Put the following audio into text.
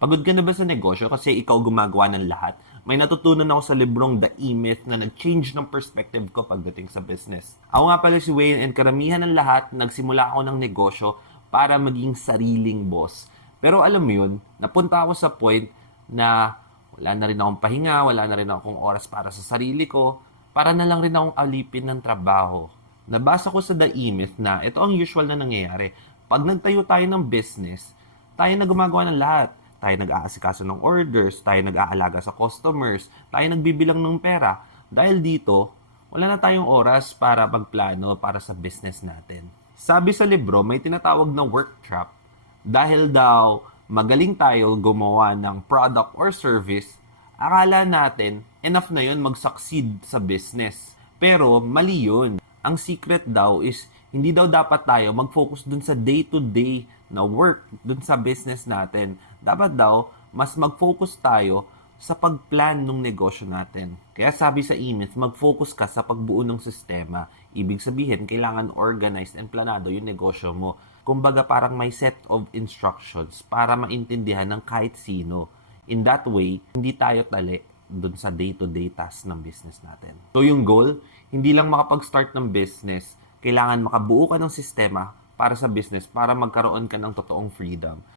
Pagod ka na ba sa negosyo kasi ikaw gumagawa ng lahat? May natutunan ako sa librong The E-Myth na nag-change ng perspective ko pagdating sa business. Ako nga pala si Wayne and karamihan ng lahat, nagsimula ako ng negosyo para maging sariling boss. Pero alam mo yun, napunta ako sa point na wala na rin akong pahinga, wala na rin akong oras para sa sarili ko, para na lang rin akong alipin ng trabaho. Nabasa ko sa The E-Myth na ito ang usual na nangyayari. Pag nagtayo tayo ng business, tayo na gumagawa ng lahat. Tayo nag-aasikaso ng orders, tayo nag-aalaga sa customers, tayo nagbibilang ng pera. Dahil dito, wala na tayong oras para magplano para sa business natin. Sabi sa libro, may tinatawag na work trap. Dahil daw magaling tayo gumawa ng product or service, akala natin enough na yun mag-succeed sa business. Pero mali yun. Ang secret daw is hindi daw dapat tayo mag-focus dun sa day-to-day na work dun sa business natin. Dapat daw mas mag-focus tayo sa pagplan ng negosyo natin. Kaya sabi sa emails, mag-focus ka sa pagbuo ng sistema. Ibig sabihin, kailangan organized and planado yung negosyo mo. Kumbaga parang may set of instructions para maintindihan ng kahit sino. In that way, hindi tayo tali dun sa day-to-day task ng business natin. So yung goal, hindi lang makapag-start ng business, kailangan makabuo ka ng sistema para sa business para magkaroon ka ng totoong freedom.